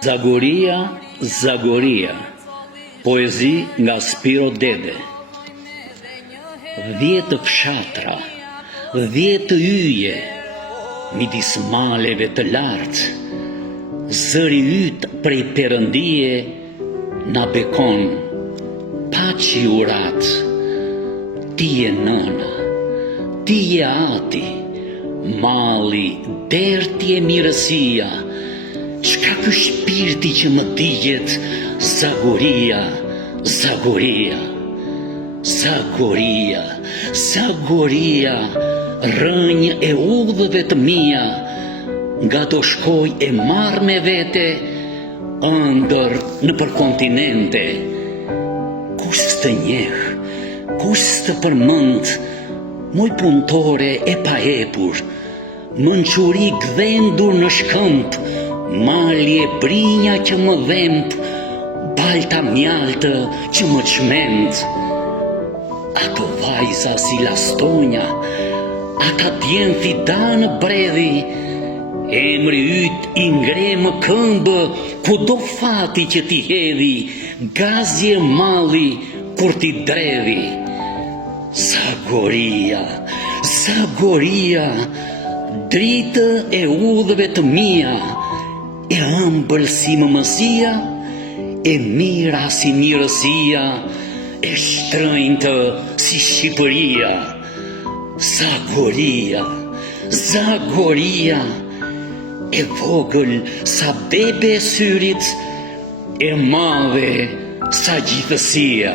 Zagoria, Zagoria, poezi nga Spiro Dede. 10 fshatra, 10 yje, midis maleve të lartë, zëri yt prej Perëndie na bekon, paçi urat. Ti je nëna, ti je ati, malli, derti e mirësia. Çka ky shpirti që më digjet, Zagoria, Zagoria. Zagoria, Zagoria, rënjë e udhëve të mia, nga do shkoj e marr me vete, ëndër në për kontinente. Kush s'të njeh, kush s'të përmend, moj punëtore e pa epur, mençuri gdhendur në shkëmp, malje brinja që më dhemp, balta mjaltë që më çmend. Ato vajza si lastonja, ata djen fidanë bredhi, emri yt i ngremë këmbë, kudo fati që ti hedhi, gazje malli kur ti dredhi. Zagoria, Zagoria, dritë e udhëve të mia, e ëmbël si mëmësia, e mira si mirësia, e shtrenjtë si Shqipëria. Zagoria, Zagoria, e vogël sa bebe syrit, e madhe sa gjithësia.